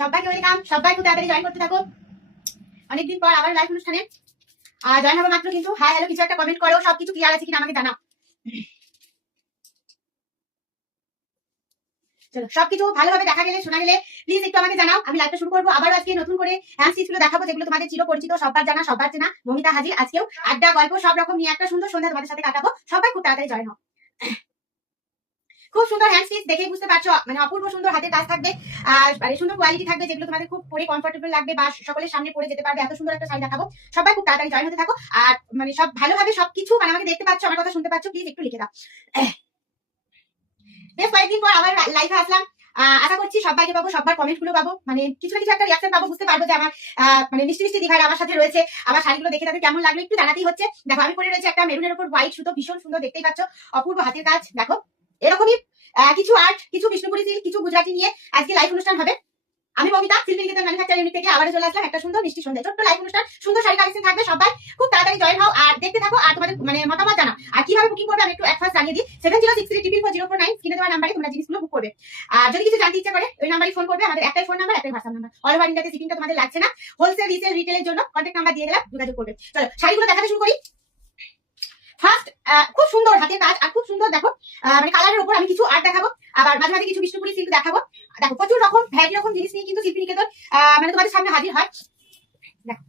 সবাইকে ওয়েলকাম। সবাই খুব তাড়াতাড়ি জয়েন করতে থাকো। অনেকদিন পর আবার লাইভ অনুষ্ঠানে জয়েন হবো মাত্র, কিন্তু হাই হ্যালো কিছু একটা কমেন্ট করো, সবকিছু ক্লিয়ার আছে কিনা আমাকে জানাও। চলো, সবকিছু ভালোভাবে দেখা গেলে শোনা গেলে প্লিজ একটু আমাকে জানাও। আমি লাইভটা শুরু করবো। আবার আজকে নতুন করে হ্যান্ড স্টিচ গুলো দেখাবো, যেগুলো তোমাদের চির পরিচিত, সবার জানা, সবার চেনা। মমিতা হাজির আজকেও আড্ডা গল্প সব রকম নিয়ে একটা সুন্দর সন্ধ্যা তোমাদের সাথে কাটাবো। সবাই খুব তাড়াতাড়ি জয়েন হও। খুব সুন্দর হ্যান্ড স্টিচ, দেখেই বুঝতে পারছো, মানে অপূর্ব সুন্দর হাতের কাজ থাকবে, আর সুন্দর কোয়ালিটি থাকবে, যেগুলো তোমাদের খুব পরে কমফোর্টেবল লাগবে বা সকলের সামনে পরে যেতে পারবে। এত সুন্দর একটা শাড়ি দেখাবো, সবাই খুব তাড়াতাড়ি জয়েন হতে থাকো। আর মানে সব ভালোভাবে সবকিছু, মানে আমাকে দেখতে পাচ্ছ, আমার কথা শুনতে পাচ্ছ, প্লিজ একটু লিখে দাও। বেশ কয়েকদিন পর আবার লাইভে আসলাম। আশা করছি সবাইকে পাবো, সবার কমেন্ট গুলো পাবো, মানে কিছু না কিছু একটা রিয়াকশন পাবো, বুঝতে পারবো যে আমার মানে মিষ্টি মিষ্টি দিভাইরা আমার সাথে রয়েছে। আমার শাড়িগুলো দেখে তাদের কেমন লাগলো একটু জানাতেই হচ্ছে। দেখো, আমি পরে রয়েছে একটা মেরুনের উপর হোয়াইট সুতো, ভীষণ সুন্দর, দেখতেই পাচ্ছ, অপূর্ব হাতের কাজ। দেখো, এরকমই কিছু আর্ট, কিছু বিষ্ণুপুরি সিল্ক, কিছু গুজরাটি নিয়ে আজকে লাইভ অনুষ্ঠান হবে। আমি মমিতা শিল্পী নিকেতন ম্যানুফ্যাকচার ইউনিট থেকে আবারও চলে আসলাম একটা সুন্দর মিষ্টি সন্ধ্যা, ছোট্ট লাইভ অনুষ্ঠান, সুন্দর শাড়ি কালেকশন থাকবে। সবাই খুব তাড়াতাড়ি জয়েন হও আর দেখতে থাকো, আর তোমাদের মানে মতামত জানাও। আর কিভাবে বুকিং করবে আমি একটু ফার্স্ট জানিয়ে দিই। 7063440449 স্ক্রিনে দেওয়া নাম্বারে তোমরা জিনিসগুলো বুক করবে। আর যদি কিছু জানতে ইচ্ছা করে ওই নাম্বারে ফোন করবে। আমাদের একটাই ফোন নাম্বার, একটাই হোয়াটসঅ্যাপ নাম্বার। অল ওভার ইন্ডিয়াতে শিপিংটা তোমাদের লাগছে না। হোলসেল, রিটেল, রিটেলের জন্য কন্ট্যাক্ট নাম্বার দিয়ে গেলাম, যোগাযোগ করবে। চলো, শাড়িগুলো দেখাতে শুরু করি। ফার্স্ট, খুব সুন্দর হাতের কাজ আর খুব সুন্দর দেখো, মানে কালারের উপর আমি কিছু আর্ট দেখাবো, আবার মাঝে মাঝে কিছু বিষ্ণুপুরি সিল্ক দেখাবো। দেখো, প্রচুর রকম ভ্যারাইটি রকম জিনিস নিয়ে কিন্তু শিল্পী নিকেতন মানে তোমাদের সামনে হাজির হয়। দেখো,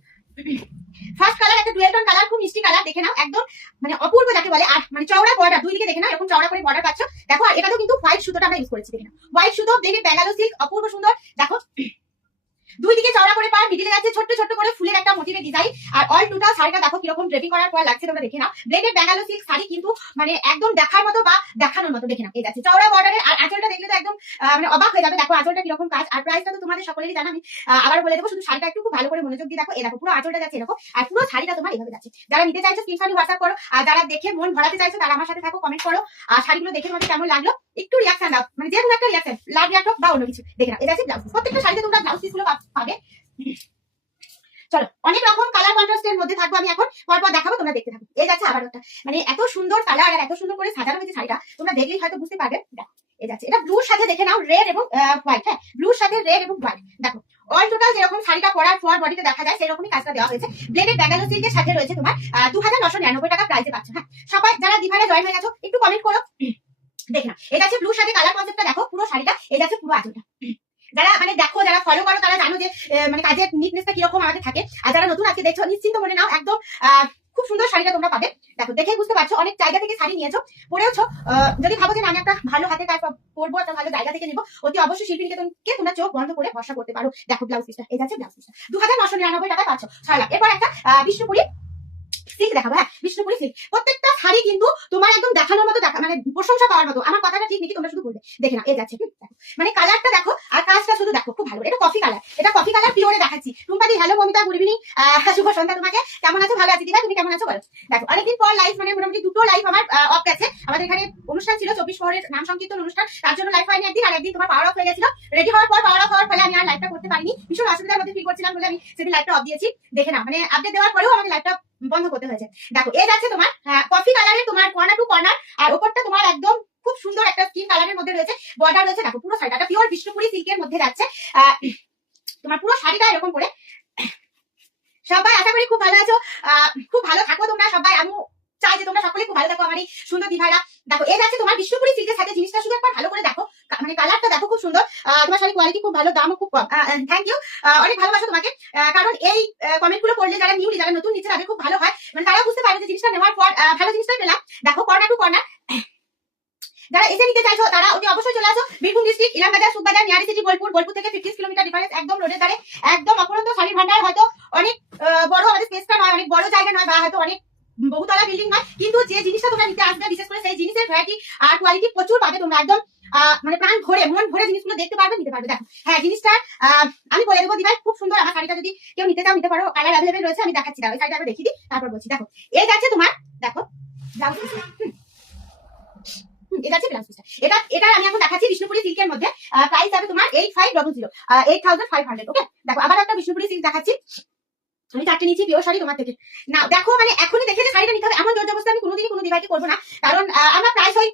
ফার্স্ট কালার একটা ডুয়েল টোন কালার, খুব মিষ্টি কালার, দেখে নাও, একদম মানে অপূর্ব যাকে বলে। আর মানে চওড়া বর্ডার, দুই দিকে দেখে নাও এরকম চওড়া করে বর্ডার পাচ্ছ। দেখো, আর এটাও কিন্তু হোয়াইট সুতোটা আমরা ইউজ করেছি, দেখে নাও, হোয়াইট সুতো, বেবি ব্যাঙ্গালো সিল্ক, অপূর্ব সুন্দর। দেখো, দুই দিকে চওড়া করে পার, মিডিলে আছে ছোট্ট ছোট্ট করে ফুলের একটা মোটিভের ডিজাইন। আর অল টোটাল শাড়িটা দেখো কিরকম ড্রেপিং করার পর লাগছে, তোমরা দেখে নাও। ব্লেডেড ব্যাঙ্গালো সিল্ক শাড়ি, কিন্তু মানে একদম দেখার মতো বা দেখানোর মতো, দেখে নাও। এই যাচ্ছে চওড়া বর্ডারের, আর আঁচলটা দেখলে তো একদম মানে অবাক হয়ে যাবে। দেখো আঁচলটা কিরকম কাজ, আর প্রাইসটা তো তোমাদের সকলেরই জানা, আমি আবার বলে দেবো, শুধু শাড়িটা একটু খুব ভালো করে মনোযোগ দিয়ে দেখো। এই দেখো, পুরো আঁচলটা যাচ্ছে এরকম, আর পুরো শাড়িটা তোমার এভাবে যাচ্ছে। যারা নিতে চাইছো স্ক্রিনশট হোয়াটসঅ্যাপ করো, আর যারা দেখে মন ভরাতে চাইছো তারা আমার সাথে থাকো, কমেন্ট করো। আর শাড়িগুলো দেখে তোমাদের কেমন লাগলো একটু রিয়াকশন দাও, মানে যে কোনো একটা রিয়াকশন, লাভ রিয়াক্ট বা অন্য কিছু। দেখে নাও, এই যাচ্ছে ব্লাউজ। প্রত্যেকটা শাড়িতে তোমরা ব্লাউজ পিসগুলো পাবে। চলো, অনেক রকম কালার কন্ট্রাস্টের মধ্যে থাকবো আমি এখন, পরপর দেখাবো, তোমরা দেখতে থাকো। এই যাচ্ছে আবার একটা, মানে এত সুন্দর কালার আর এত সুন্দর করে সাজানো হয়েছে শাড়িটা, তোমরা দেখলেই হয়তো বুঝতে পারবে। দেখো, এই যাচ্ছে, এটা ব্লুর সাথে দেখে নাও, রেড এবং হোয়াইট। হ্যাঁ, ব্লুর সাথে রেড এবং হোয়াইট। দেখো, অল টোটাল যেরকম শাড়িটা পরার পর বডিতে দেখা যায় সেরকমই কাজটা দেওয়া হয়েছে। ব্লেডেড ব্যাঙ্গালো সিল্কের সাথে রয়েছে তোমার 2999 টাকা প্রাইসে পাচ্ছ। হ্যাঁ, সবাই যারা দিভাইরা জয়েন হয়ে গেছো একটু কমেন্ট করো। দেখে নাও, এটা হচ্ছে ব্লুর সাথে কালার কনসেপ্টটা, দেখো পুরো শাড়িটা, এই যাচ্ছে পুরো আঁচলটা। যারা মানে দেখো, যারা ফলো করো তারা জানো যে মানে কাজের নিটনেসটা কিরকম আমাদের থাকে। আর যারা নতুন আজকে দেখছো, নিশ্চিন্ত মনে নাও, একদম খুব সুন্দর শাড়িটা তোমরা পাবে। দেখো, দেখেই বুঝতে পারছো, অনেক জায়গা থেকে শাড়ি নিয়েছো, পরেওছো। যদি ভাবো যে আমি একটা ভালো হাতে কাজ করবো, একটা ভালো জায়গা থেকে নেবো, অতি অবশ্যই শিল্পী নিকেতনকে তোমরা চোখ বন্ধ করে ভরসা করতে পারো। দেখো ব্লাউজ পিসটা, এই যাচ্ছে ব্লাউজ পিসটা, 2999 টাকা পাচ্ছ। 6 লাখ। এরপর একটা বিষ্ণুপুরি সিল্ক দেখাবো। হ্যাঁ, বিষ্ণুপুরি সিল্ক, প্রত্যেকটা শাড়ি কিন্তু তোমার একদম দেখানোর মতো, মানে প্রশংসা পাওয়ার মতো। আমার কথাটা ঠিক নাকি তোমরা শুধু বলবে। দেখে না, এই যাচ্ছে, মানে কালারটা দেখো আর কাজটা শুধু দেখো, খুব ভালো। এটা কফি কালার, এটা কফি কালার পিওরে দেখাচ্ছি। টুম্পাদি, হ্যালো মমিতা, গুড ইভিনিং, শুভ সন্ধ্যা তোমাকে। কেমন আছো? ভালো আছি দিদা, তুমি কেমন আছো বলো? দেখো, অনেকদিন পর লাইভ, মানে মোটামুটি দুটো লাইভ আমার অফ গেছে। আমাদের এখানে অনুষ্ঠান ছিল 24 শহরের নাম সংকীর্তন অনুষ্ঠান, তার জন্য লাইভ হয়নি একদিন, আর একদিন তোমার পাওয়ার অফ হয়ে গেছিল। রেডি হওয়ার পর পাওয়ার অফ হওয়ার ফলে আমি আর লাইভটা করতে পারিনি, ভীষণ অসুবিধার মধ্যে ফিল করছিলাম বলে আমি সেদিন লাইভটা অফ দিয়েছি। দেখে না, মানে আপডেট দেওয়ার পরেও আমাকে লাইভটা বন্ধ করতে হয়েছে। দেখো, এই যাচ্ছে তোমার কফি কালারের, তোমার কর্নার টু কর্নার, আর ওপরটা তোমার একদম খুব সুন্দর একটা স্কিন কালারের মধ্যে রয়েছে, বর্ডার রয়েছে। দেখো, পুরো শাড়িটা পিওর বিষ্ণুপুরি সিল্কের মধ্যে যাচ্ছে। তোমার পুরো শাড়িটা এরকম করে। সবাই আশা করি খুব ভালো আছো, খুব ভালো থাকো তোমরা সবাই। আমি চাই যে তোমরা সকলে খুব ভালো থাকো, আমার এই সুন্দর দিভাইরা। দেখো, এই যাচ্ছে তোমার বিষ্ণুপুরি সিল্কের সাথে, জিনিসটা শুধু একবার ভালো করে দেখো, মানে কালারটা দেখো খুব সুন্দর। তোমার শাড়ি কোয়ালিটি খুব ভালো, দামও খুব কম। থ্যাংক ইউ, অনেক ভালোবাসো তোমাকে। কারণ এই কমেন্ট গুলো পড়লে যারা নিউলি, যারা নতুন নিচ্ছে, তাদের খুব ভালো হয়, মানে তারা বুঝতে পারবে যে জিনিসটা নেওয়ার পর ভালো জিনিসটা পেলাম। দেখো, কর্নার টু কর্নার। যারা এসে নিতে চাইছো তারা অতি অবশ্যই চলে আসো বীরভূম ডিস্ট্রিক্ট, ইলামবাজার, সুখবাজার, নিয়ারি সিটি, বোলপুর থেকে 50 কিলোমিটার ডিফারেন্স, একদম রোডের ধারে, একদম অপরন্ত শাড়ির ভান্ডার। হয়তো অনেক বড় আমাদের স্পেসটা নয়, অনেক বড় জায়গা নয়, বা হয়তো অনেক বহুতলা বিল্ডিং নয়, কিন্তু যে জিনিসটা তোমরা নিতে আসবে, বিশেষ করে সেই জিনিসের ভ্যারাইটি আর কোয়ালিটি প্রচুর পাবে তোমরা। একদম মানে প্রাণ ভরে, মন ভরে জিনিসগুলো দেখতে পারবে, নিতে পারবে। দেখো, হ্যাঁ, জিনিসটা আমি বলে দেবো দিভাই, খুব সুন্দর। আমার শাড়িটা যদি কেউ নিতে চাও নিতে পারো, কালার অ্যাভেলেবেল রয়েছে, আমি দেখাচ্ছি। দাও, এই শাড়িটা আমি দেখিয়ে দিই, তারপর বলছি। দেখো, এই যাচ্ছে তোমার, দেখো ব্লাউজ পিস, এটা হচ্ছে ব্লাউজ পিসটা। এটা আমি এখন দেখাচ্ছি বিষ্ণুপুরি সিল্কের মধ্যে। প্রাইস হবে তোমার 8500, 8500। ওকে, দেখো আবার একটা বিষ্ণুপুরি সিল্ক দেখাচ্ছি। আমি চারটে নিচ্ছি পিওর শাড়ি তোমার থেকে। না দেখো, মানে এখনই দেখে যে শাড়িটা নিতে হবে এমন জোর জবরদস্তি আমি কোনোদিনই কোনো দিভাইকে করবো না, কারণ আমার প্রাইস ওই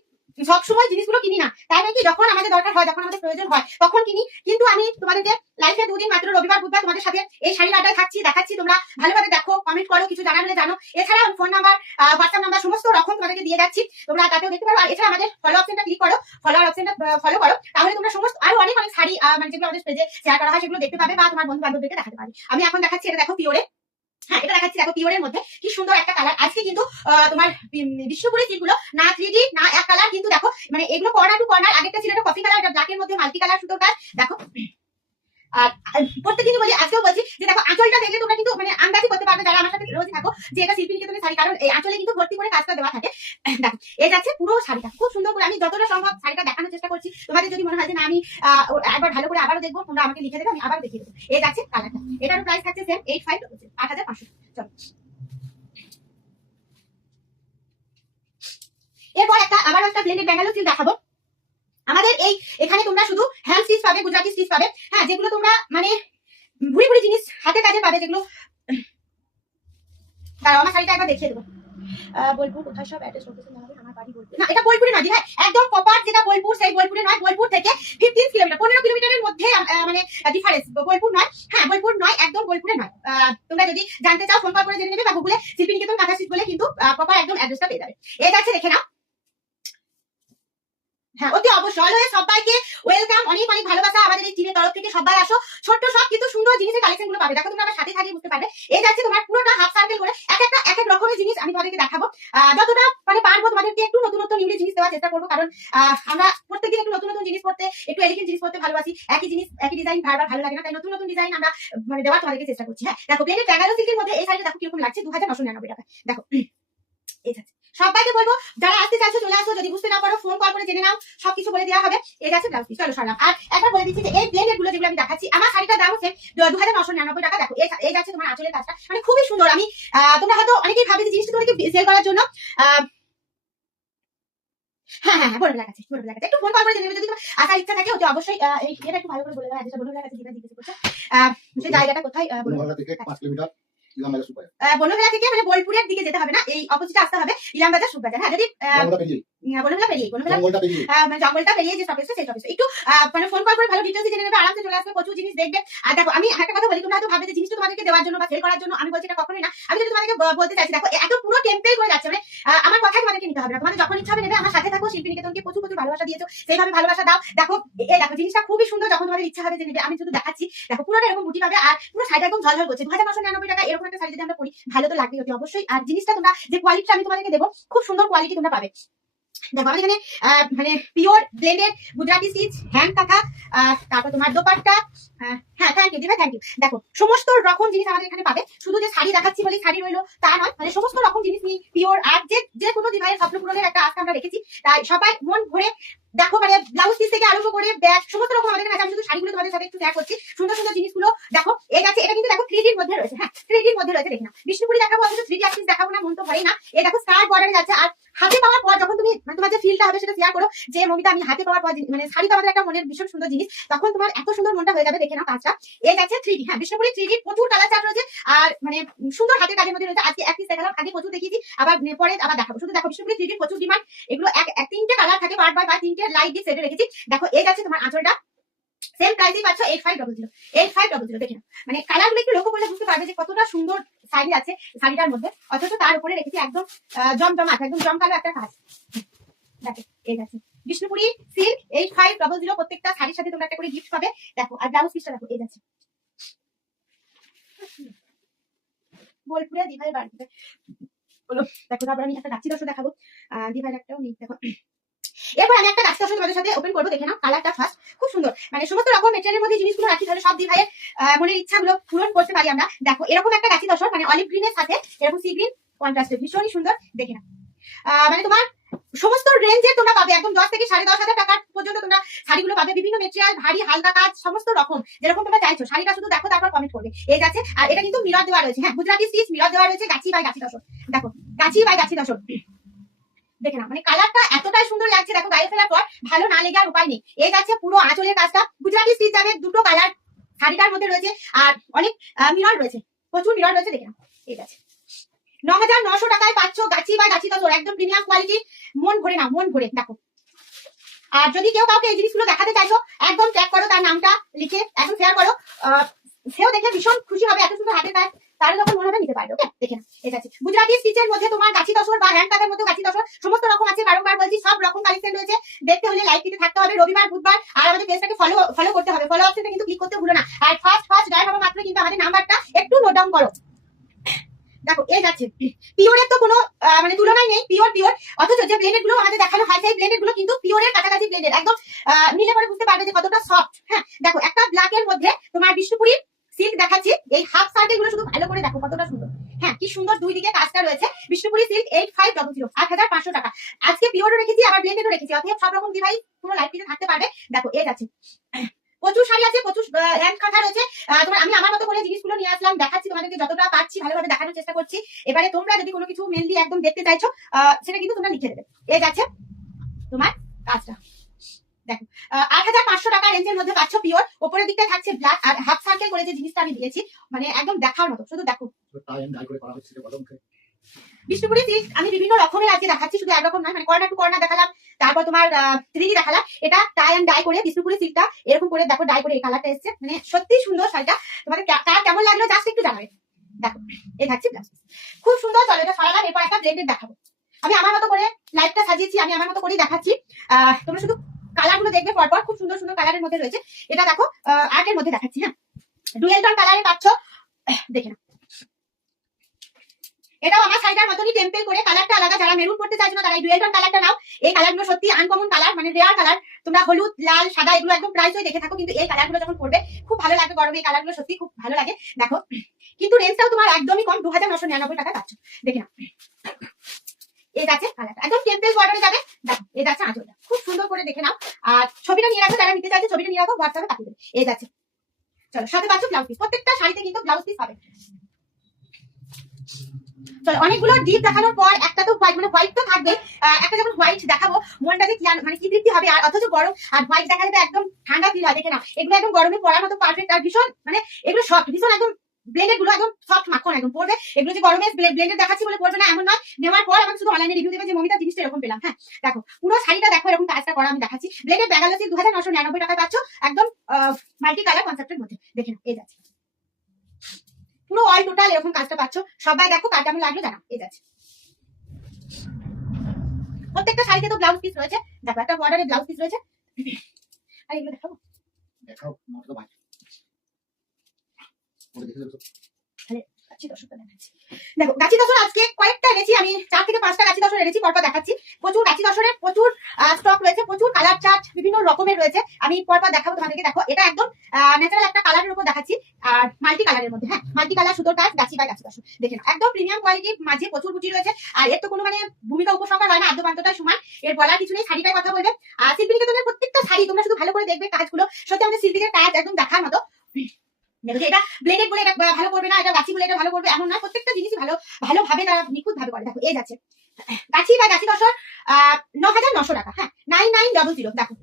সবসময় জিনিসগুলো কিনি না, তাই নাকি যখন আমাদের দরকার হয়, যখন আমাদের প্রয়োজন হয় তখন কিনি। কিন্তু আমি তোমাদেরকে লাইফে দুদিন মাত্র রবিবার বুধবার তোমাদের সাথে এই শাড়ির আড্ডায় থাকছি, দেখাচ্ছি, তোমরা ভালোভাবে দেখো, কমেন্ট করো, কিছু জানার হলে জানো। এছাড়া ফোন নাম্বার, হোয়াটসঅ্যাপ নাম্বার সমস্ত রকম তোমাদেরকে দিয়ে যাচ্ছি, তোমরা তাতেও দেখতে পারো। আর এছাড়া আমাদের ফলো অপশনটা ক্লিক করো, ফলোয়ার অপশনটা ফলো করো, তাহলে তোমরা সমস্ত আরো অনেক অনেক শাড়ি মানে যেগুলো আমাদের পেজে শেয়ার করা হয় সেগুলো দেখতে পাবে বা তোমার বন্ধু বান্ধবদেরকে দেখাতে পারবে। আমি এখন দেখাচ্ছি, এটা দেখো পিওরে, হ্যাঁ এটা দেখাচ্ছি, দেখো পিওরের মধ্যে কি সুন্দর একটা কালার। আজকে কিন্তু তোমার বিষ্ণুপুরি সিল্কগুলো না 3D না এক কালার, কিন্তু দেখো মানে এগুলো কর্নার টু কর্নার। আগেরটা ছিল এটা কফি কালার, এটা ব্ল্যাকের মধ্যে মাল্টি কালার সুতোর কাজ দেখো। আর প্রত্যেকদিন বলি, আজকেও বলছি যে দেখো আঁচলটা দেখলে তোমরা কিন্তু মানে আন্দাজি করতে পারবে যারা আমার সাথে রোজ থাকো যে এটা শিল্পী নিকেতনের শাড়ি, কারণ এই আঁচলে কিন্তু ভর্তি করে কাজটা দেওয়া থাকে। দেখো এই যাচ্ছে পুরো শাড়িটা খুব সুন্দর করে, আমি যতটা সম্ভব শাড়িটা দেখানোর চেষ্টা করছি। তোমাদের যদি মনে হয় যে না আমি একবার ভালো করে আবারও দেখবো, তোমরা আমাকে লিখে দেবে, আমি আবার দেখিয়ে দেবো। এই যাচ্ছে কালারটা, এটারও প্রাইস থাকছে সেম 85,500। চলো এরপর আবার একটা ব্লেন্ডেড ব্যাঙ্গালোর সিল্ক দেখাবো। আমাদের এই এখানে তোমরা শুধু হ্যান্ড স্টিচ পাবে, গুজরাটি স্টিচ পাবে, হ্যাঁ যেগুলো তোমরা মানে ভুড়ি ভুড়ি জিনিস হাতে কাজে পাবে, যেগুলো দাঁড়াও আমার শাড়িটা একবার দেখিয়ে দেবো। বোলপুর কোথায় সব অ্যাড্রেস লোকেশন জানাবে, আমার বাড়ি বোলপুর। না এটা বোলপুরে নয়, হ্যাঁ একদম প্রপার যেটা বোলপুর সেই বোলপুরে নয়, বোলপুর থেকে 15 কিলোমিটার 15 কিলোমিটারের মধ্যে মানে ডিফারেন্স, বোলপুর নয়, হ্যাঁ বোলপুর নয়, একদম বোলপুরে নয়। তোমরা যদি জানতে চাও ফোন কল করে জেনে নেবে, বা গুগলে শিল্পী নিকেতন কাঁথা স্টিচ বলে কিন্তু প্রপার একদম অ্যাড্রেসটা পেয়ে যাবে। এই যাচ্ছে দেখে নাও, হ্যাঁ অতি অবশ্যই অলওয়েজ সবাইকে ওয়েলকাম, অনেক অনেক ভালোবাসা আমাদের এই টিমের তরফ থেকে। সবাই আসো, ছোট্ট সব কিন্তু সুন্দর জিনিসের কালেকশন গুলো পাবে। দেখো তোমরা আমার সাথে থাকিয়ে বুঝতে পারবে। এই যাচ্ছে তোমার পুরোটা হাফ সার্কেল করে এক এক রকমের জিনিস আমি তোমাদেরকে দেখাবো। যতটা মানে পারবো তোমাদেরকে একটু নতুন নতুন ইউনিক জিনিস দেওয়ার চেষ্টা করবো, কারণ আমরা প্রত্যেকদিন একটু নতুন নতুন জিনিস করতে, একটু এলিগেন্ট জিনিস করতে ভালোবাসি। একই জিনিস একই ডিজাইন বারবার ভালো লাগে না, তাই নতুন নতুন ডিজাইন আমরা মানে দেওয়ার তোমাদেরকে চেষ্টা করছি। হ্যাঁ দেখো প্লেনের ব্যাঙ্গালোর সিল্কের মধ্যে এই শাড়িটা দেখো কিরকম লাগছে, 2,999 টাকা। দেখো এই যাচ্ছে, সবাইকে বলবো যারা আসতে চাইছো চলে আসো, যদি বুঝতে না পারো ফোন কল করে জেনে নাও, সবকিছু বলে দেওয়া হবে। এই যাচ্ছে ব্লাউজ পিস। চলো সরলাম। আর একবার বলে দিচ্ছি যে এই প্লেনের গুলো যেগুলো আমি দেখাচ্ছি, আমার শাড়িটার দাম হচ্ছে 2,999 টাকা। দেখো এই যাচ্ছে তোমার আঁচলের কাজটা, মানে খুবই সুন্দর। আমি তোমরা হয়তো অনেকেই ভাবে যে জিনিসটা তোমাদেরকে সেল করার জন্য, হ্যাঁ হ্যাঁ হ্যাঁ বলে কাছে একটু ফোন কল করে জেনে নেবে। যদি তোমার আসার ইচ্ছা থাকে অতি অবশ্যই এটা একটু ভালো করে বলে দেওয়া, যেটা বলে কাছে যেটা জিজ্ঞেস করছো সেই জায়গাটা কোথায়, বনমেলা থেকে 5 কিলোমিটার বনমেলা থেকে মানে বোলপুরের দিকে যেতে হবে না, এই অপোজিটে আসতে হবে, ইলামবাজার সুখবাজার। হ্যাঁ যদি বনমেলা পেরিয়ে মানে জঙ্গলটা পেরিয়ে যে স্টপেজ সেই স্টপেজ একটু মানে ফোন কল করে ভালো ডিটেইলস জেনে নেবে, আরামসে চলে আসবে, প্রচুর জিনিস দেখবে। আর দেখো আমি একটা কথা বলি, তোমরা হয়তো ভাবে যে জিনিসটা তোমাদেরকে দেওয়ার জন্য বা সেল করার জন্য আমি বলছি, এটা কখনোই না। আমি যদি তোমাদেরকে বলতে চাইছি দেখো এত পুরো টেম্পেল করে যাচ্ছে, মানে আমার কথাই তোমাদেরকে নিতে হবে না, তোমাদের যখন ইচ্ছা হবে নেবে। আমার সাথে থাকো, শিল্পী নিকেতনকে প্রচুর প্রচুর ভালোবাসা দিয়েছো, সেইভাবে ভালোবাসা দাও। দেখো এই দেখো জিনিসটা খুবই সুন্দর, যখন তোমাদের ইচ্ছা হবে যে নেবে আমি শুধু দেখাচ্ছি। দেখো পুরোটা এরকম বুটি পাবে, আর পুরো শাড়িটা একদম ঝলঝল করছে। 2,999 টাকা এরকম একটা শাড়ি যদি আমরা পরি ভালো তো লাগবে অতি অবশ্যই। আর জিনিসটা তোমরা যে কোয়ালিটি আমি তোমাদেরকে দেবো, খুব সুন্দর কোয়ালিটি তোমরা পাবে। দেখো আমাদের এখানে মানে pure blended Gujarati stitch hand কাঁথা, তারপর তোমার দোপাট্টা, হ্যাঁ থ্যাংক ইউ দিদি ভাই, থ্যাংক ইউ। দেখো সমস্ত রকম জিনিস আমাদের এখানে পাবে, শুধু যে শাড়ি দেখাচ্ছি বলে শাড়ি রইলো তা নয়, মানে সমস্ত রকম জিনিস নিয়ে পিওর। আর যে কোনো দিভাইয়ের স্বপ্ন পূরণের একটা আজকে আমরা রেখেছি, তাই সবাই মন ভরে দেখো, মানে ব্লাউজ পিস থেকে আরম্ভ করে ব্যাগ সমস্ত রকম আমাদের এখানে আছে। আমি শুধু শাড়িগুলো তোমাদের সাথে একটু শেয়ার করছি, সুন্দর সুন্দর জিনিসগুলো দেখো। এই যাচ্ছে, এটা কিন্তু দেখো 3Dর মধ্যে রয়েছে, হ্যাঁ 3Dর মধ্যে রয়েছে। দেখি না বিষ্ণুপুরি দেখাবো, অথচ 3D আর্টিস্ট দেখাবো না, মন তো ভরে না। এই দেখো স্কার্ট বর্ডারে যাচ্ছে। আর হাতে পাওয়ার পর যখন তুমি মানে তোমার যে ফিলটা হবে সেটা শেয়ার করো, যে মমিতা আমি হাতে পাওয়ার পর মানে শাড়ি তো আমাদের একটা মনের ভীষণ সুন্দর জিনিস, তখন তোমার এত সুন্দর মনটা হয়ে যাবে। দেখে নাও কাজটা। এই যাচ্ছে 3D, হ্যাঁ বিষ্ণুপুরি 3D, প্রচুর কালার চার্ট রয়েছে, আর মানে সুন্দর হাতের কাজের মধ্যে রয়েছে। আজকে এক পিস দেখালাম, আগে প্রচুর দেখিয়েছি, আবার পরে আবার দেখাবো। শুধু দেখো বিষ্ণুপুরি 3D প্রচুর ডিমান্ড, এগুলো এক তিনটে কালার থাকে পার্ট বাই পার্ট, তিনটে লাইট দিয়ে সেটে রেখেছি। দেখো এই যাচ্ছে তোমার আঁচলটা, সেম প্রাইসেই পাচ্ছ 8500 দেখে নাও। মানে কালারগুলো একটু লক্ষ্য করলে বুঝতে পারবে যে কতটা সুন্দর শাড়ি আছে শাড়িটার মধ্যে, অথচ তার উপরে রেখেছি একদম জমজমাট, একদম জমকালো একটা কাজ। দেখো এই যাচ্ছে বিষ্ণুপুরি সিল্ক 8500, প্রত্যেকটা শাড়ির সাথে তোমরা একটা করে গিফট পাবে। দেখো আর ব্লাউজ পিসটা দেখো, এই যাচ্ছে বোলপুরে দিভাই বাড়িতে বলো। দেখো তারপর আমি একটা গাছি দর্শন দেখাবো, দিভাইয়ের একটাও নেই। দেখো এরপর আমি একটা গাছি দর্শন তোমাদের সাথে ওপেন করবো, দেখে নাও কালারটা ফার্স্ট, খুব সুন্দর। মানে সমস্ত রকম মেটেরিয়ালের মধ্যে জিনিসগুলো রাখি, তাহলে সব দিভাইয়ের মনের ইচ্ছাগুলো পূরণ করতে পারি আমরা। দেখো এরকম একটা গাছি দর্শন, মানে অলিভ গ্রিনের সাথে এরকম সি গ্রিন কন্ট্রাস্টে, ভীষণই সুন্দর। দেখে নাও মানে তোমার সমস্ত রেঞ্জে তোমরা পাবে, একদম 10 থেকে 10,500 টাকা পর্যন্ত তোমরা শাড়িগুলো পাবে। বিভিন্ন মেটেরিয়াল, ভারী হালকা কাজ, সমস্ত রকম যেরকম তোমরা চাইছো। শাড়িটা শুধু দেখো তারপর কমেন্ট করবে। এই যাচ্ছে, আর এটা কিন্তু মিরর দেওয়া রয়েছে, হ্যাঁ গুজরাটি স্টিচ মিরর দেওয়া রয়েছে, গাছি বাই গাছি দর্শন। দেখো গাছি বাই গাছি দর্শন, দেখে না মানে কালারটা এতটাই সুন্দর লাগছে। দেখো গায়ে ফেলার পর ভালো না লেগে আর উপায় নেই। এই যাচ্ছে পুরো আঁচলের কাজটা, গুজরাটি স্টিচ যাবে, দুটো কালার শাড়িটার মধ্যে রয়েছে, আর অনেক মিরর রয়েছে, প্রচুর মিরর রয়েছে। দেখে না এই যাচ্ছে 9,900 টাকায় পাচ্ছ গাছি বাই গাছি দর্শন, একদম প্রিমিয়াম কোয়ালিটি, মন ভরে না, মন ভরে। দেখো আর যদি কেউ কাউকে এই জিনিসগুলো দেখাতে চাইছো একদম ট্যাগ করো তার নামটা লিখে একদম শেয়ার করো, সেও দেখে ভীষণ খুশি হবে, এত সুন্দর হাতের কাজ তার যখন মনে হবে নিতে পারবে। ওকে, দেখে না, এটা আছে গুজরাটি স্টিচের মধ্যে তোমার গাছি তসর বা হ্যান্ড কাজের মধ্যে গাছি তসর সমস্ত রকম আছে, বারংবার বলছি সব রকম কালেকশন রয়েছে। দেখতে হলে লাইক দিতে থাকতে হবে রবিবার বুধবার, আর আমাদের পেজটাকে ফলো করতে হবে, ফলো অপশনটা কিন্তু ক্লিক করতে ভুলো না। আর ফার্স্ট জয়েন হওয়া মাত্র কিন্তু আমাদের নাম্বারটা একটু নোট ডাউন করো। দেখো এই যাচ্ছে পিওরের তো কোনো মানে তুলনাই নেই, পিওর অথচ যে ব্লেন্ডেড গুলো আমাদের দেখানো হয় সেই ব্লেন্ডেড গুলো কিন্তু পিওরের কাছাকাছি ব্লেন্ডেড, একদম নিলে পরে বুঝতে পারবে যে কতটা সফট। হ্যাঁ দেখো একটা ব্ল্যাক এর মধ্যে তোমার বিষ্ণুপুরি সিল্ক দেখাচ্ছি, এই হাফ সার্কেল গুলো শুধু ভালো করে দেখো কতটা সুন্দর। হ্যাঁ কি সুন্দর দুই দিকে কাজটা রয়েছে, বিষ্ণুপুরি সিল্ক 8500 8500 টাকা। আজকে পিওরও রেখেছি আবার ব্লেন্ডেডও রেখেছি, অতএব সব রকম ডিভাইস পুরো লাইফ পিতে থাকতে পারবে। দেখো এই যাচ্ছে প্রচুর শাড়ি আছে, প্রচুর হ্যান্ড কাঁথা রয়েছে। তোমার আমি আমার মতো করে জিনিসগুলো নিয়ে আসলাম, দেখাচ্ছি তোমাদেরকে যতটা পারছি ভালোভাবে দেখানোর চেষ্টা করছি। এবারে তোমরা যদি কোনো কিছু মেনলি একদম দেখতে চাইছো সেটা কিন্তু তোমরা লিখে দেবে। এই যাচ্ছে তোমার কাজটা, দেখো 8500 টাকা রেঞ্জের মধ্যে পাচ্ছ পিওর। উপরের দিকটা থাকছে ব্ল্যাক আর হাফ সার্কেল করে যে জিনিসটা আমি দিয়েছি মানে একদম দেখার মতো, শুধু দেখো। বিষ্ণুপুরি সিল্ক আমি বিভিন্ন রকমের আজকে দেখাচ্ছি, শুধু একরকম নয়, মানে কর্নার টু কর্নার দেখালাম, তারপর তোমার 3D দেখালাম। এটা টাই অ্যান্ড ডাই করে বিষ্ণুপুরি সিল্কটা এরকম করে দেখো ডাই করে এই কালারটা এসেছে, মানে সত্যি সুন্দর শাড়িটা। তোমাদের কার কেমন লাগলো জাস্ট একটু জানাবে। দেখো এই থাকছে ব্লাউজ, খুব সুন্দর। চলো এটা সরালাম, এরপর একটা ব্লেন্ডেড দেখাবো। আমি আমার মতো করে লাইফটা সাজিয়েছি, আমি আমার মতো করেই দেখাচ্ছি। তোমরা শুধু কালার গুলো দেখবে পরপর, খুব সুন্দর সুন্দর কালারের মধ্যে রয়েছে। এটা দেখো আর্টের মধ্যে দেখাচ্ছি। হ্যাঁ ডুয়েল টোন কালারে পাচ্ছ, দেখে না। এটাও আমার শাড়িটার মতনই টেম্পেল করে, কালারটা আলাদা। যারা মেরুন করতে চাইছো না তারা এই ডুয়েল টোন কালারটা নাও। এই কালারগুলো সত্যি আনকমন কালার, মানে রেয়ার কালার। তোমরা হলুদ লাল সাদা এগুলো একদম প্রাইস হয়ে দেখে থাকো, কিন্তু এই কালারগুলো যখন পরবে খুব ভালো লাগবে গরমে, এই কালারগুলো সত্যি খুব ভালো লাগে। দেখো কিন্তু রেঞ্জটাও তোমার একদমই কম, 2999 টাকা পাচ্ছ। দেখে না এই যাচ্ছে কালারটা একদম টেম্পেল বর্ডারে যাবে। দেখো এই যাচ্ছে আঁচলটা, খুব সুন্দর করে দেখে নাও। আর ছবিটা নিয়ে রাখো, যারা নিতে চাইছে ছবিটা নিয়ে রাখো, হোয়াটসঅ্যাপে পাঠিয়ে দেবে। এই যাচ্ছে চলো, সাথে পাচ্ছ ব্লাউজ পিস, প্রত্যেকটা শাড়িতে কিন্তু ব্লাউজ পিস পাবে। চলো অনেকগুলো ডিপ দেখানোর পর একটা তো হোয়াইট, মানে হোয়াইট তো থাকবে। একটা যখন হোয়াইট দেখাবো মনটাকে মানে কি তৃপ্তি হবে, আর অথচ গরম। আর হোয়াইট দেখালে তো একদম ঠান্ডা ফিল হয়, দেখে না এগুলো একদম গরমে পরার মতো পারফেক্ট। আর ভীষণ মানে এগুলো সফট, ভীষণ একদম ব্লেন্ডেড গুলো একদম সফট মাখন একদম পড়বে। এগুলো যে গরমে ব্লেন্ডেড দেখাচ্ছি বলে পড়বে না এমন নয়, নেওয়ার পর আমাকে শুধু অনলাইনে রিভিউ দেবে যে মমিতা জিনিসটা এরকম পেলাম। হ্যাঁ দেখো পুরো শাড়িটা দেখো এরকম কাজটা করা আমি দেখাচ্ছি। ব্লেন্ডেড ব্যাগাল আছে 2999 টাকা পাচ্ছ, একদম মাল্টি কালার কনসেপ্টের মধ্যে। দেখে না এই যাচ্ছে পুরো অল টোটাল এরকম কাজটা পাচ্ছ। সবাই দেখো কার কেমন লাগলো জানাও। এই যাচ্ছে প্রত্যেকটা শাড়িতে তো ব্লাউজ পিস রয়েছে। দেখো একটা বর্ডারে ব্লাউজ পিস রয়েছে। আর এগুলো দেখাবো, দেখাও মতো ভাই ওরে দেখে দেখো। তাহলে গাছি দশটা দেখাচ্ছি। দেখো গাছি দশর আজকে কয়েকটা এনেছি আমি, 4 থেকে 5টা গাছি দশর এনেছি, পরপর দেখাচ্ছি। প্রচুর গাছি দশরের প্রচুর স্টক রয়েছে, প্রচুর কালার চার্ট বিভিন্ন রকমের রয়েছে, আমি পরপর দেখাবো তোমাদেরকে। দেখো এটা একদম ন্যাচারাল একটা কালারের উপর দেখাচ্ছি, আর মাল্টি কালারের মধ্যে। হ্যাঁ মাল্টি কালার সুতোর কাজ, গাছি বাই গাছি দশর। দেখে নাও একদম প্রিমিয়াম কোয়ালিটির মাঝে প্রচুর বুটি রয়েছে। আর এর তো কোনো মানে ভূমিকা উপসংহার হয় না, আদ্যপান্তটাই সমান। এর বলার কিছু নেই, শাড়িটার কথা বলবে। আর শিল্পীনিকেতনের প্রত্যেকটা শাড়ি তোমরা শুধু ভালো করে দেখবে কাজগুলো, সত্যি আমাদের শিল্পীদের কাজ একদম দেখার মতো। এটা ব্লেডেড বলে এটা ভালো করবে না, এটা গাছি বলে এটা ভালো করবে এমন না, প্রত্যেকটা জিনিসই ভালোভাবে তারা নিখুঁত ভাবে করে। দেখো এই যাচ্ছে গাছি বা গাছি দশর 9900 টাকা। হ্যাঁ 9900। দেখো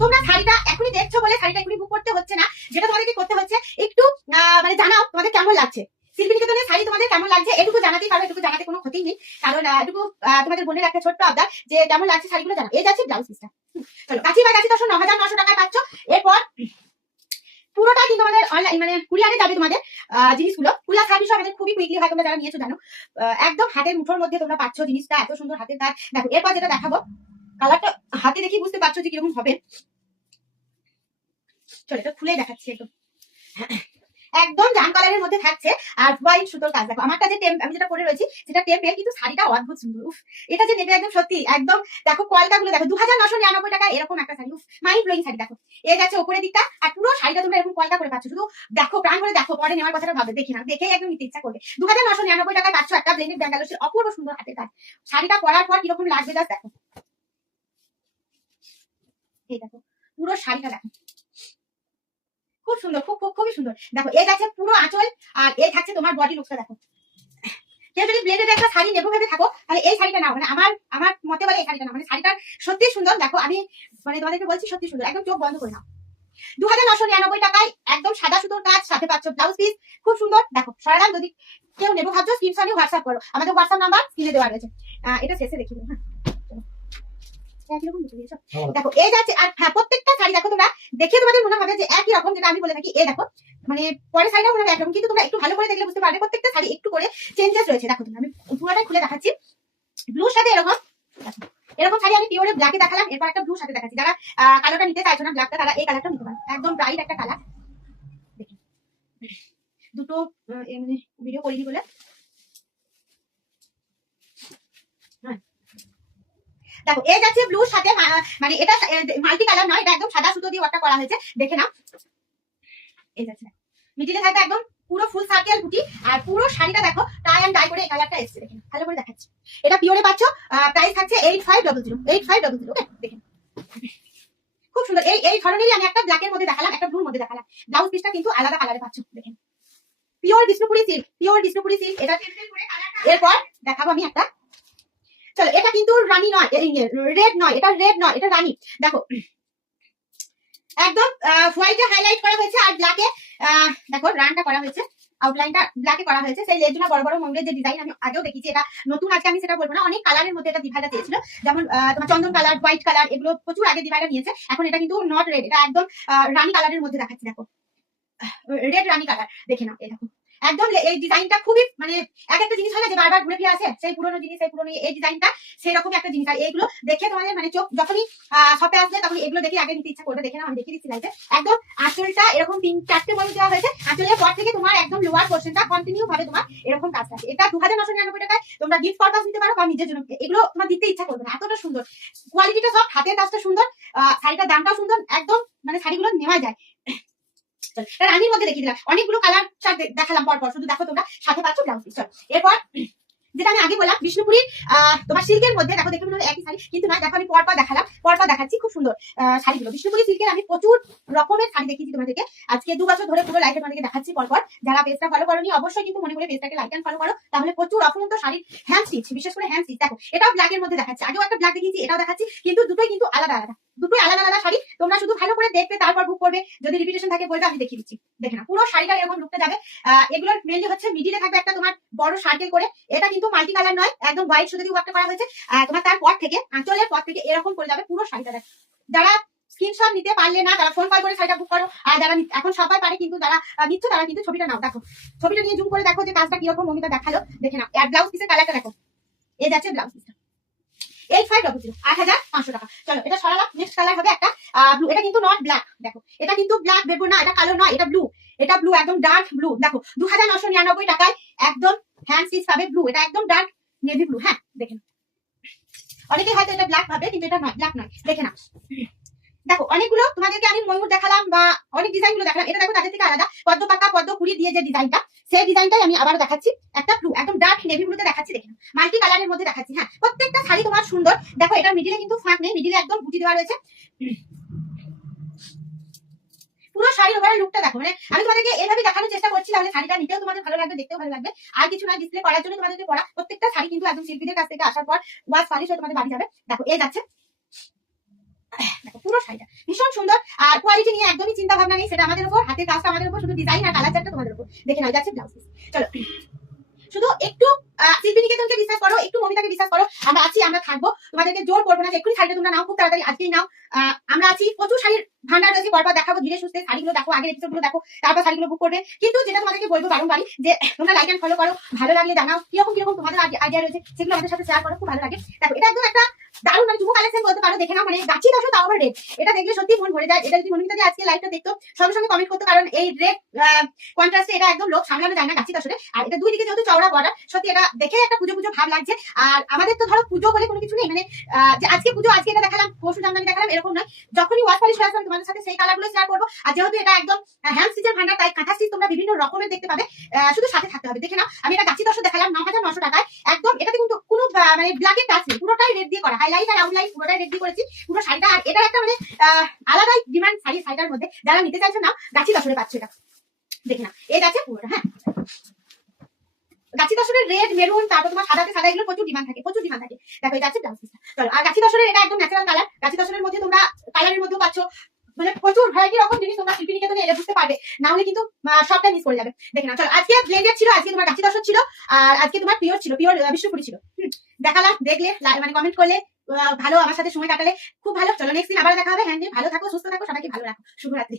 তোমরা শাড়িটা এখনই দেখছো বলে শাড়িটা এখনই বুক করতে হচ্ছে না, যেটা তোমাদেরকে করতে হচ্ছে একটু মানে জানাও তোমাদের কেমন লাগছে, শিল্পীনিকেতনের শাড়ি তোমাদের কেমন লাগছে এটুকু জানাতেই পারো, এটুকু জানাতে কোনো ক্ষতি নেই। কারণ এটুকু তোমাদের বোনের একটা ছোট্ট আবদার যে কেমন লাগছে শাড়িগুলো জানাও। এই যাচ্ছে ব্লাউজ পিসটা। চলো গাছি বা গাছি দশর 9900 টাকায় পাচ্ছ। এরপর পুরোটা কিন্তু আমাদের অনলাইন মানে কুরিয়ারে যাবে তোমাদের জিনিসগুলো। কুরিয়ার সার্ভিস আমাদের খুবই কুইকলি হয়, তোমরা যারা নিয়েছো জানো। একদম হাতের মুঠোর মধ্যে তোমরা পাচ্ছ জিনিসটা, এত সুন্দর হাতের কাজ। দেখো এরপর যেটা দেখাবো কালারটা হাতে দেখি বুঝতে পারছো যে কিরকম হবে। চলো এটা খুলে দেখাচ্ছি। একদম জাম কালারের মধ্যে থাকছে আর হোয়াইট সুতোর কাজ। দেখো আমারটা যে আমি যেটা পরে রয়েছি সেটা টেম্পেল, কিন্তু শাড়িটা অদ্ভুত সুন্দর। উফ এটা যে নেবে একদম সত্যি একদম। দেখো কলকা গুলো দেখো 2999 টাকা এরকম একটা শাড়ি। উফ মাইন্ড ব্লোয়িং শাড়ি। দেখো এই যাচ্ছে উপরের দিকটা, আর পুরো শাড়িটা তোমরা এরকম কলকা করে পাচ্ছ। শুধু দেখো প্রাণ করে দেখো, পরে নেওয়ার কথাটা ভাবে, দেখি না দেখে একদম নিতে ইচ্ছা করবে। 2999 টাকায় পাচ্ছ একটা ব্লেন্ডেড ব্যাঙ্গালোরের অপূর্ব সুন্দর হাতের কাজ। শাড়িটা পরার পর কিরকম লাগবে জাস্ট দেখো। এই দেখো পুরো শাড়িটা দেখো খুব সুন্দর, খুবই সুন্দর। দেখো এই যাচ্ছে পুরো আঁচল, আর এই থাকছে তোমার বডি লুকসটা। দেখো কেউ যদি ব্লেন্ডেড একটা শাড়ি নেবো ভেবে থাকো তাহলে এই শাড়িটা নাও, মানে আমার মতে বলে এই শাড়িটা নাও, মানে শাড়িটা সত্যি সুন্দর। দেখো আমি মানে তোমাদেরকে বলছি সত্যি সুন্দর, একদম চোখ বন্ধ করে নাও। 2999 টাকায় একদম সাদা সুতোর কাজ, সাথে পাচ্ছ ব্লাউজ পিস, খুব সুন্দর। দেখো সরালাম, যদি কেউ নেবো ভাবছো স্ক্রিনশট নিয়ে হোয়াটসঅ্যাপ করো, আমাদের হোয়াটসঅ্যাপ নাম্বার স্ক্রিনে দেওয়া রয়েছে। এটা শেষে দেখি। হ্যাঁ একই রকম বুঝে দিয়েছো। দেখো এই যাচ্ছে, আর হ্যাঁ প্রত্যেকটা শাড়ি দেখো তোমরা দেখে তোমাদের মনে হবে যে একই রকম, যেটা আমি বলে থাকি। এই দেখো মানে পরের শাড়িটাও মনে হবে একরকম, কিন্তু তোমরা একটু ভালো করে দেখলে বুঝতে পারবে প্রত্যেকটা শাড়ি একটু করে চেঞ্জেস রয়েছে। দেখো তুমি, আমি পুরোটাই খুলে দেখাচ্ছি। ব্লুর সাথে এরকম এরকম শাড়ি আমি পিওরে ব্ল্যাকে দেখালাম, এরপর একটা ব্লুর সাথে দেখাচ্ছি। যারা কালারটা নিতে চাইছো না ব্ল্যাকটা, তারা এই কালারটা নিতে পারো, একদম ব্রাইট একটা কালার। দেখি দুটো এমনি ভিডিও করিনি বলে। দেখো এই যাচ্ছে ব্লুর সাথে, মানে এটা মাল্টি কালার নয়, এটা একদম সাদা সুতো দিয়ে ওয়ার্কটা করা হয়েছে, দেখে নাও। এই যাচ্ছে মিডিলে থাকবে একদম পুরো ফুল সার্কেল বুটি, আর পুরো শাড়িটা দেখো টাই অ্যান্ড ডাই করে এই কালারটা এসেছে। দেখেন ভালো করে দেখাচ্ছি, এটা পিওরে পাচ্ছ। প্রাইস থাকছে 8500, 8500। ওকে দেখেন খুব সুন্দর। এই ধরনেরই আমি একটা ব্ল্যাকের মধ্যে দেখালাম, একটা ব্লুর মধ্যে দেখালাম। ব্লাউজ পিসটা কিন্তু আলাদা কালারে পাচ্ছ। দেখেন pure Bishnupuri silk, pure Bishnupuri silk. এটা এরপর দেখাবো আমি একটা, চলো এটা কিন্তু রানী নয়, রেড নয়, এটা রেড নয়, এটা রানী। দেখো একদম হোয়াইটে হাইলাইট করা হয়েছে, আর ব্ল্যাকে দেখো রানটা করা হয়েছে, আউটলাইনটা ব্ল্যাকে করা হয়েছে। সেই লেজগুলো বড় বড় মঙ্গলের যে ডিজাইন আমি আগেও দেখেছি, এটা নতুন আজকে আমি সেটা বলবো না। অনেক কালারের মধ্যে এটা দিভাইটা চেয়েছিল, যেমন তোমার চন্দন কালার, হোয়াইট কালার, এগুলো প্রচুর আগে দিভাইটা নিয়েছে। এখন এটা কিন্তু নট রেড, এটা একদম রানী কালারের মধ্যে দেখাচ্ছি। দেখো রেড রানী কালার, দেখে নাও। এই দেখো একদম এই ডিজাইনটা খুবই মানে এক একটা জিনিস হয় না যে বারবার ঘুরে ফিরে আসে, সেই পুরোনো জিনিস, সেই পুরোনো এই ডিজাইনটা সেরকম একটা জিনিস। আর এইগুলো দেখে তোমাদের মানে চোখ যখনই শপে আসবে তখন এগুলো দেখে আগে নিতে ইচ্ছা করবে। দেখে নাও, আমি দেখিয়ে দিচ্ছি লাইভে। একদম আঁচলটা এরকম 3-4টে মডেল দেওয়া হয়েছে, আঁচলের পর থেকে তোমার একদম লোয়ার পোর্শনটা কন্টিনিউ ভাবে তোমার এরকম কাজ থাকে। এটা 2999 টাকায় তোমরা গিফট পারপাস নিতে পারো বা নিজের জন্য, এগুলো তোমার দিতে ইচ্ছা করবে না, এতটা সুন্দর কোয়ালিটিটা, সব হাতের কাজটা সুন্দর, শাড়িটার দামটাও সুন্দর, একদম মানে শাড়িগুলো নেওয়া যায়। রানীর মধ্যে দেখিয়ে দিলাম, অনেকগুলো কালার চার্ট দেখালাম পর পর, শুধু দেখো তোমরা সাথে পাচ্ছ ব্লাউজ পিস। এরপর যেটা আমি আগে বললাম বিষ্ণুপুরি তোমার সিল্কের মধ্যে, দেখো দেখে মনে হলো একই শাড়ি, কিন্তু না, দেখো আমি পরপর দেখালাম, পরপর দেখাচ্ছি খুব সুন্দর শাড়িগুলো। বিষ্ণুপুরি সিল্কের আমি প্রচুর রকমের শাড়ি দেখিয়েছি তোমাদেরকে, আজকে 2 বছর ধরে পুরো লাইফে তোমাদেরকে দেখাচ্ছি পরপর। যারা পেজটা ফলো করোনি অবশ্যই কিন্তু মনে করে পেজটাকে লাইক এন্ড ফলো করো, তাহলে প্রচুর অফুরন্ত শাড়ির হ্যান্ড স্টিচ, বিশেষ করে হ্যান্ড স্টিচ। দেখো এটাও ব্ল্যাকের মধ্যে দেখাচ্ছি, আগেও একটা ব্ল্যাক দেখিয়েছি, এটাও দেখাচ্ছি, কিন্তু দুটোই কিন্তু আলাদা আলাদা, দুটোই আলাদা আলাদা শাড়ি। তোমরা শুধু ভালো করে দেখবে, তারপর বুক করবে, যদি রিপিটেশন থাকে বলবে, আমি দেখিয়ে দিচ্ছি। দেখে না পুরো শাড়িটা এরকম লুকটা যাবে। এগুলোর মেনলি হচ্ছে মিডিলে থাকবে একটা তোমার বড় সার্কেল করে, এটা কিন্তু মাল্টি কালার নয়, একদম হোয়াইট সুতো দিয়ে ওয়ার্কটা করা হয়েছে। তোমার তারপর থেকে আঁচলের পর থেকে এরকম করে যাবে পুরো শাড়িটা। যারা স্ক্রিনশট নিতে পারলে না তারা ফোন কল করে শাড়িটা বুক করো, আর যারা এখন সবাই পারে কিন্তু যারা নিচ্ছ তারা কিন্তু ছবিটা নাও। দেখো ছবিটা নিয়ে জুম করে দেখো যে কাজটা কিরকম মমিতা দেখালো, দেখে নাও। আর ব্লাউজ পিসের কালারটা দেখো, এই যাচ্ছে ব্লাউজ পিসটা 8500, 8500 টাকা। চলো এটা সরালাম, নেক্সট কালার হবে একটা ব্লু। এটা কিন্তু নট ব্ল্যাক, দেখো এটা কিন্তু ব্ল্যাক ভেবো না, এটা কালো নয়, এটা ব্লু, এটা ব্লু একদম ডার্ক ব্লু। দেখো 2999 টাকায় একদম হ্যান্ড স্টিচ পাবে ব্লু, এটা একদম ডার্ক নেভি ব্লু। হ্যাঁ দেখেন, অনেকে হয়তো এটা ব্ল্যাক ভাবে, কিন্তু এটা নয়, ব্ল্যাক নয়। দেখে না, দেখো অনেকগুলো তোমাদেরকে আমি ময়ূর দেখালাম বা অনেক ডিজাইন গুলো দেখালাম, এটা দেখো তাদের থেকে আলাদা, পদ্ম পাতা পদ্ম কুড়ি দিয়ে যে ডিজাইনটা, সেই ডিজাইনটাই আমি আবার দেখাচ্ছি, একটা ব্লু একদম ডার্ক নেভি ব্লুতে দেখাচ্ছি। দেখেন মাল্টি কালারের মধ্যে দেখাচ্ছি। হ্যাঁ প্রত্যেকটা শাড়ি তোমার সুন্দর। দেখো এটা মিডিলে কিন্তু ফাঁক নেই, মিডিলে একদম বুটি দেওয়া রয়েছে। পুরো শাড়ির ওভারঅল লুকটা দেখো, মানে আমি তোমাদেরকে এইভাবে দেখানোর চেষ্টা করছি, তাহলে শাড়িটা নিতেও তোমাদের ভালো লাগবে, দেখতেও ভালো লাগবে। আর কিছু নয়, ডিসপ্লে করার জন্য তোমাদেরকে পড়া। প্রত্যেকটা শাড়ি কিন্তু একদম শিল্পীদের কাছ থেকে আসার পর ওয়াশ পলিশ হয়ে তোমাদের বাড়ি যাবে। দেখো এই যাচ্ছে, দেখো পুরো শাড়িটা ভীষণ সুন্দর, আর কোয়ালিটি নিয়ে একদমই চিন্তা ভাবনা নেই, সেটা আমাদের উপর, হাতের কাজটা আমাদের উপর, শুধু ডিজাইন আর কালার চারটা তোমাদের উপর। দেখে নাও যাচ্ছে ব্লাউজ পিস। চলো শুধু একটু শিল্পী নিকেতনকে বিশ্বাস করো, একটু মমিতাকে বিশ্বাস করো, আমরা আছি, আমরা থাকবো, তোমাদেরকে জোর করবো না যে এক্ষুনি শাড়িটা তোমরা নাও, খুব তাড়াতাড়ি আজকেই নাও। আমরা আছি, প্রচুর শাড়ির ভান্ডার রয়েছে, পরপর দেখাবো ধীরে সুস্থে। শাড়িগুলো দেখো, আগের এপিসোড গুলো দেখো, তারপর শাড়িগুলো বুক করবে। কিন্তু যেটা তোমাদেরকে বলবো বারংবারই, যে তোমরা লাইক এন্ড ফলো করো, ভালো লাগলে জানাও কিরকম কিরকম তোমাদের আইডিয়া রয়েছে, সেগুলো আমাদের সাথে শেয়ার করো, খুব ভালো লাগে। দেখো এটা একদম একটা দারুণ মানে যুব কালেকশন বলতে পারো, দেখে নাও, মানে গাছি দশো তাও আবার রেড, এটা দেখলে সত্যি মন ভরে যায়। এটা যদি মনিতা দিয়ে আজকে লাইভটা দেখতো সঙ্গে সঙ্গে কমেন্ট করতো, কারণ এই রেড কন্ট্রাস্টে এটা একদম লোক সামলানো যায় না গাছি দশরে। আর এটা দুই দিকে যেহেতু চওড়া বর্ডার, সত্যি এটা দেখে একটা পুজো পুজো ভাব লাগছে। আর আমাদের তো ধরো পুজো বলে কোনো কিছু নেই, মানে যে আজকে পুজো আজকে এটা দেখালাম, পরশু জামদানি দেখালাম, এরকম নয়। যখনই ওয়াশ পলিশ হয়ে আসবে তোমাদের সাথে সেই কালারগুলো শেয়ার করবো। আর যেহেতু এটা একদম হ্যান্ড স্টিচের ভান্ডার, তাই কাঁথা স্টিচ তোমরা বিভিন্ন রকমের দেখতে পাবে, শুধু সাথে থাকতে হবে। দেখে নাও, আমি এটা গাছি দশ দেখালাম 9900 টাকায়, একদম এটাতে কিন্তু কোনো মানে ব্ল্যাকের টাচ নেই, পুরোটাই রেড দিয়ে করা, হাইলাইট আর আউটলাইন পুরোটাই রেড দিয়ে করেছি পুরো শাড়িটা। আর এটা একটা মানে আলাদাই ডিমান্ড শাড়ি, শাড়িটার মধ্যে যারা নিতে চাইছো না, গাছি দশরে পাচ্ছ এটা। দেখে না, এই যাচ্ছে পুরোটা। হ্যাঁ গাছি দশরের রেড মেরুন, তারপর তোমার সাদাতে সাদা, এগুলো প্রচুর ডিমান্ড থাকে, প্রচুর ডিমান্ড থাকে। দেখো এটা আছে ব্লাউজ পিসটা। চলো, আর গাছি দশরের এটা একদম ন্যাচারাল কালার। গাছি দশরের মধ্যে তোমরা কালারের মধ্যেও পাচ্ছ, মানে প্রচুর ভ্যারাইটি রকম জিনিস তোমরা শিল্পী নিকেতনে এলে বুঝতে পারবে, না হলে কিন্তু সবটা মিস করে যাবে। দেখে না, চলো আজকে ব্লেন্ডেড ছিল, আজকে তোমার গাছি দশর ছিল, আর আজকে তোমার পিওর ছিল, পিওর বিষ্ণুপুরি ছিল। দেখালাম, দেখলে মানে কমেন্ট করলে, ভালো আমার সাথে সময় কাটালে খুব ভালো। চলো নেক্সট দিন আবার দেখা হবে। হ্যাঁ ভালো থাকো, সুস্থ থাকো, সবাইকে ভালো রাখো। শুভরাত্রি।